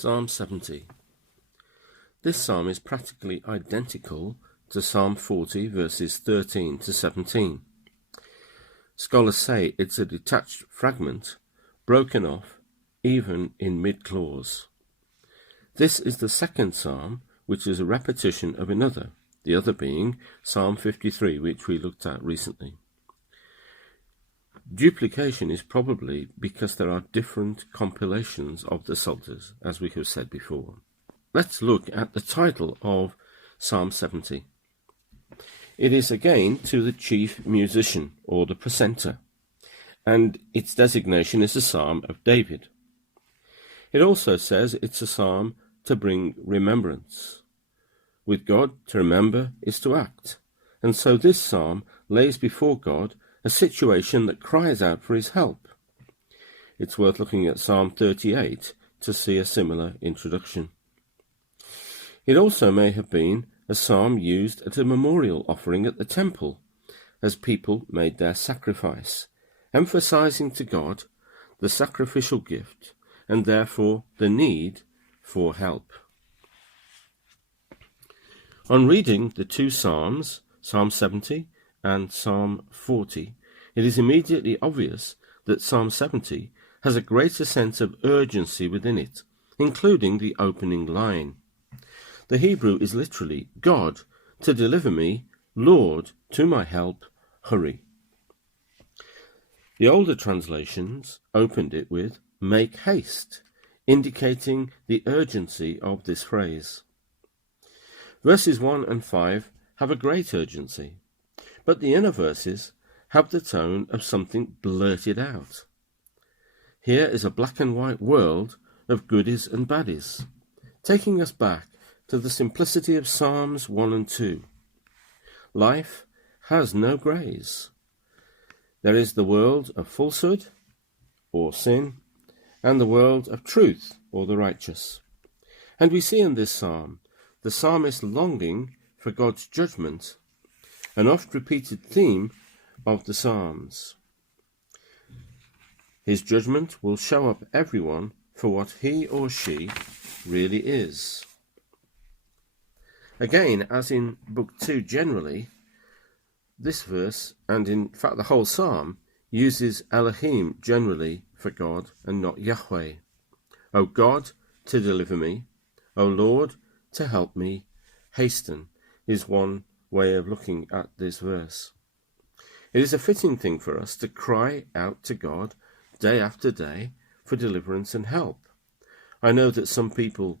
Psalm 70. This psalm is practically identical to Psalm 40 verses 13 to 17. Scholars say it's a detached fragment, broken off even in mid-clause. This is the second psalm, which is a repetition of another, the other being Psalm 53, which we looked at recently. Duplication is probably because there are different compilations of the Psalters, as we have said before. Let's look at the title of Psalm 70. It is again to the chief musician, or the precentor, and its designation is a psalm of David. It also says it's a psalm to bring remembrance. With God, to remember is to act, and so this psalm lays before God a situation that cries out for his help. It's worth looking at Psalm 38 to see a similar introduction. It also may have been a psalm used at a memorial offering at the temple, as people made their sacrifice, emphasizing to God the sacrificial gift and therefore the need for help. On reading the two psalms, Psalm 70 and Psalm 40, it is immediately obvious that Psalm 70 has a greater sense of urgency within it, including the opening line. The Hebrew is literally, God, to deliver me, Lord, to my help, hurry. The older translations opened it with, make haste, indicating the urgency of this phrase. Verses 1 and 5 have a great urgency, but the inner verses have the tone of something blurted out. Here is a black and white world of goodies and baddies, taking us back to the simplicity of Psalms 1 and 2. Life has no greys. There is the world of falsehood, or sin, and the world of truth, or the righteous. And we see in this psalm the psalmist longing for God's judgment, an oft-repeated theme of the Psalms. His judgment will show up everyone for what he or she really is. Again, as in Book 2 generally, this verse, and in fact the whole psalm, uses Elohim generally for God and not Yahweh. O God, to deliver me. O Lord, to help me. Hasten is one way of looking at this verse. It is a fitting thing for us to cry out to God day after day for deliverance and help. I know that some people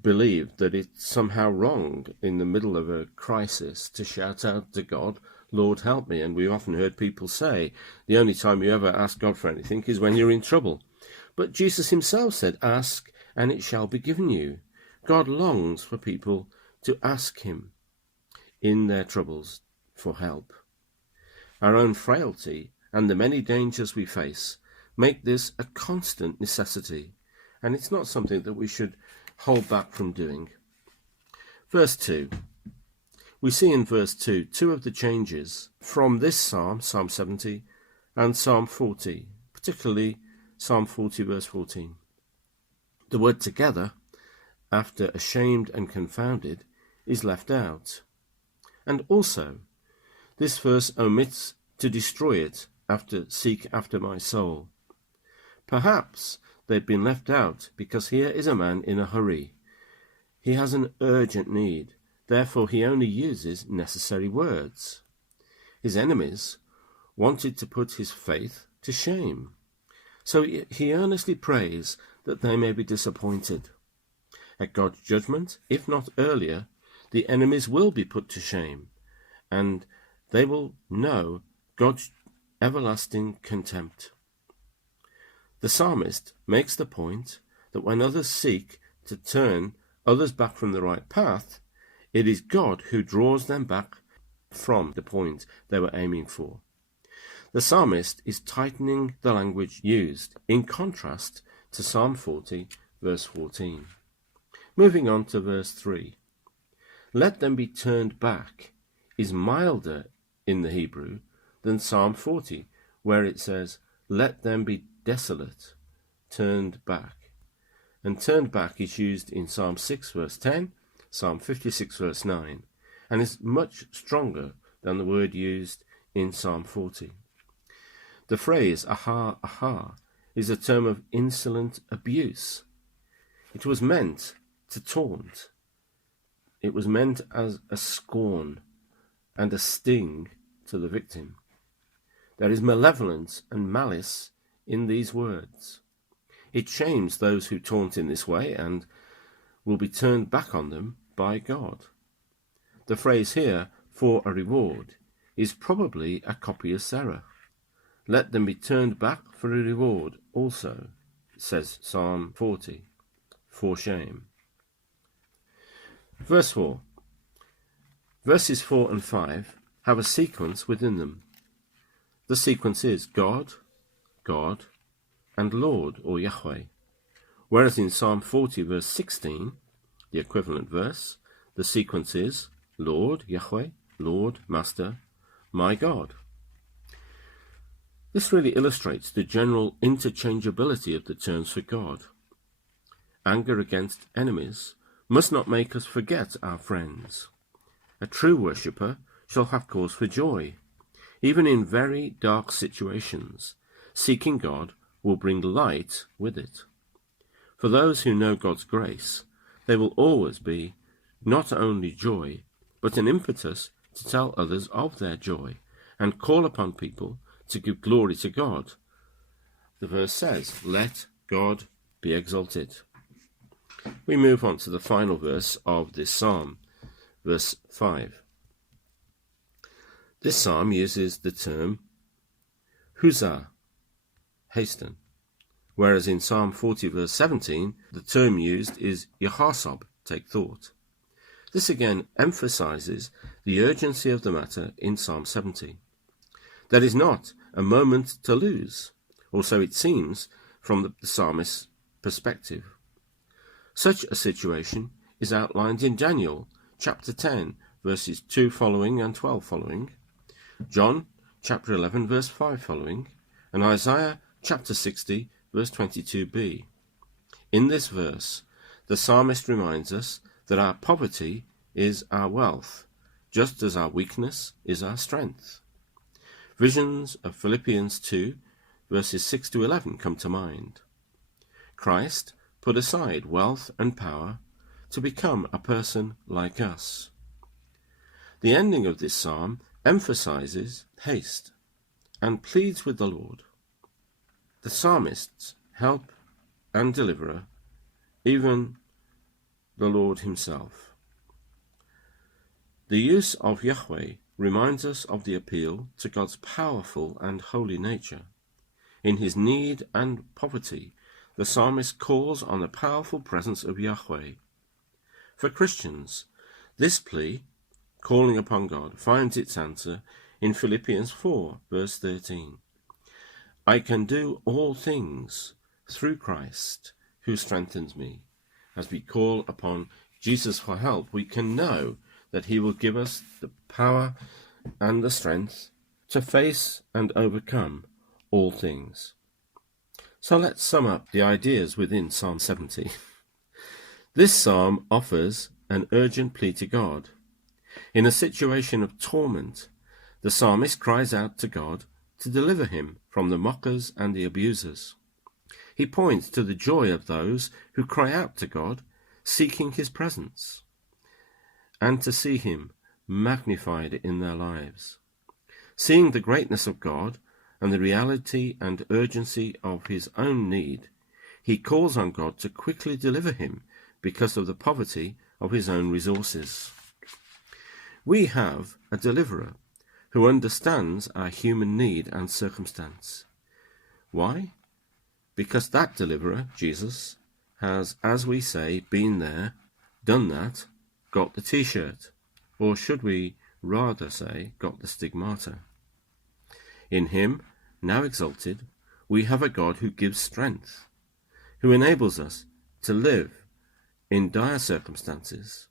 believe that it's somehow wrong in the middle of a crisis to shout out to God, Lord help me, and we've often heard people say the only time you ever ask God for anything is when you're in trouble. But Jesus himself said, ask and it shall be given you. God longs for people to ask him in their troubles for help. Our own frailty and the many dangers we face make this a constant necessity, and it's not something that we should hold back from doing. Verse 2. We see in verse 2 two of the changes from this psalm, Psalm 70, and Psalm 40, particularly Psalm 40 verse 14. The word together, after ashamed and confounded, is left out. And also, this verse omits to destroy it after seek after my soul. Perhaps they've been left out because here is a man in a hurry. He has an urgent need, therefore he only uses necessary words. His enemies wanted to put his faith to shame, so he earnestly prays that they may be disappointed. At God's judgment, if not earlier, the enemies will be put to shame, and they will know God's everlasting contempt. The psalmist makes the point that when others seek to turn others back from the right path, it is God who draws them back from the point they were aiming for. The psalmist is tightening the language used, in contrast to Psalm 40, verse 14. Moving on to verse 3. Let them be turned back is milder in the Hebrew than Psalm 40, where it says, let them be desolate, turned back. and turned back is used in Psalm 6 verse 10, Psalm 56 verse 9, and is much stronger than the word used in Psalm 40. The phrase aha, aha is a term of insolent abuse. It was meant to taunt. It was meant as a scorn and a sting to the victim. There is malevolence and malice in these words. It shames those who taunt in this way and will be turned back on them by God. The phrase here, for a reward, is probably a copyist error. Let them be turned back for a reward also, says Psalm 40, for shame. Verse 4. Verses 4 and 5 have a sequence within them. The sequence is God, God, and Lord, or Yahweh. Whereas in Psalm 40 verse 16, the equivalent verse, the sequence is Lord, Yahweh, Lord, Master, my God. This really illustrates the general interchangeability of the terms for God. Anger against enemies must not make us forget our friends. A true worshipper shall have cause for joy. Even in very dark situations, seeking God will bring light with it. For those who know God's grace, there will always be not only joy, but an impetus to tell others of their joy and call upon people to give glory to God. The verse says, let God be exalted. We move on to the final verse of this psalm, verse 5. This psalm uses the term huzah, hasten, whereas in Psalm 40 verse 17, the term used is yahasob, take thought. This again emphasizes the urgency of the matter in Psalm 70. There is not a moment to lose, or so it seems from the psalmist's perspective. Such a situation is outlined in Daniel chapter 10, verses 2 following and 12 following, John chapter 11, verse 5 following, and Isaiah chapter 60, verse 22b. In this verse, the psalmist reminds us that our poverty is our wealth, just as our weakness is our strength. Visions of Philippians 2, verses 6 to 11 come to mind. Christ put aside wealth and power to become a person like us. The ending of this psalm emphasizes haste and pleads with the Lord. The psalmist's help and deliverer, even the Lord himself. The use of Yahweh reminds us of the appeal to God's powerful and holy nature. In his need and poverty, the psalmist calls on the powerful presence of Yahweh. For Christians, this plea, calling upon God, finds its answer in Philippians 4, verse 13. I can do all things through Christ who strengthens me. As we call upon Jesus for help, we can know that he will give us the power and the strength to face and overcome all things. So let's sum up the ideas within Psalm 70. This psalm offers an urgent plea to God. In a situation of torment, the psalmist cries out to God to deliver him from the mockers and the abusers. He points to the joy of those who cry out to God, seeking his presence, and to see him magnified in their lives. Seeing the greatness of God and the reality and urgency of his own need, he calls on God to quickly deliver him because of the poverty of his own resources. We have a deliverer who understands our human need and circumstance. Why? Because that deliverer, Jesus, has, as we say, been there, done that, got the t-shirt, or should we rather say, got the stigmata. In him, now exalted, we have a God who gives strength, who enables us to live in dire circumstances,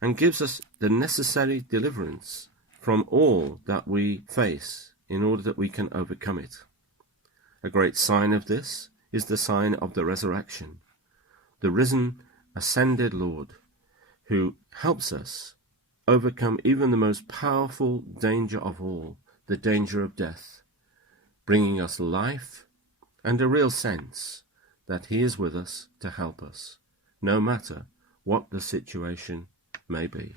and gives us the necessary deliverance from all that we face in order that we can overcome it. A great sign of this is the sign of the resurrection. the risen, ascended Lord, who helps us overcome even the most powerful danger of all, the danger of death, bringing us life and a real sense that he is with us to help us, no matter what the situation may be.